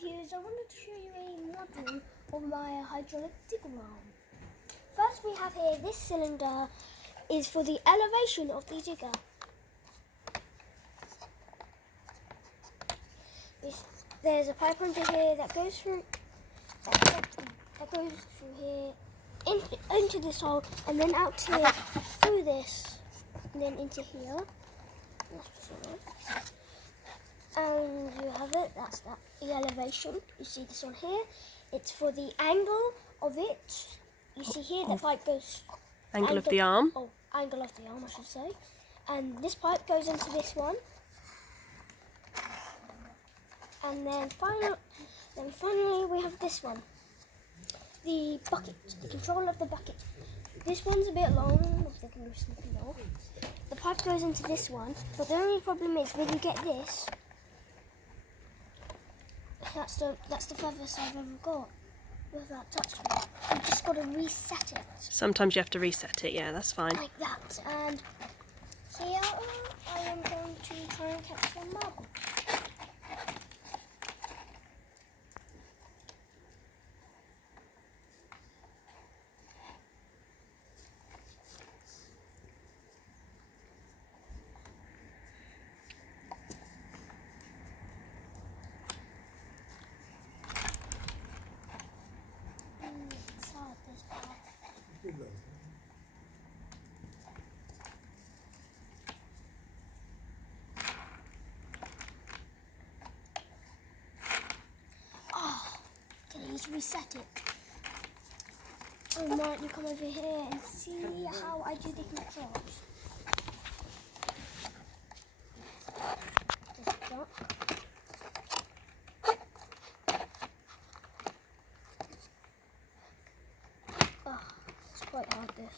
viewers, I wanted to show you a model of my hydraulic digger arm. First we have here, this cylinder is for the elevation of the digger. There's a pipe under here that goes through here into this hole and then out here through this and then into here. And you have it, that's the elevation. You see this one here. It's for the angle of it. You see here the pipe goes... Angle of the arm. Oh, angle of the arm I should say. And this pipe goes into this one. And then finally we have this one. The bucket, the control of the bucket. This one's a bit long, if they can be snipping off. The pipe goes into this one, but the only problem is when you get this, that's the furthest I've ever got without touching it. You just got to reset it. Sometimes you have to reset it, yeah, that's fine. Like that. And here I am going to try and catch some marbles. Reset it. And right, you come over here and see how I do the controls. Just drop. Oh, it's quite hard this.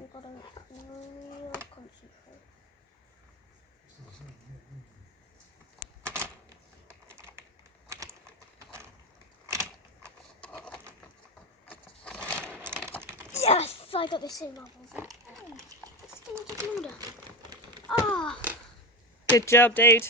You've got to really concentrate. Yes, I got the same marbles. Oh, Good job, dude.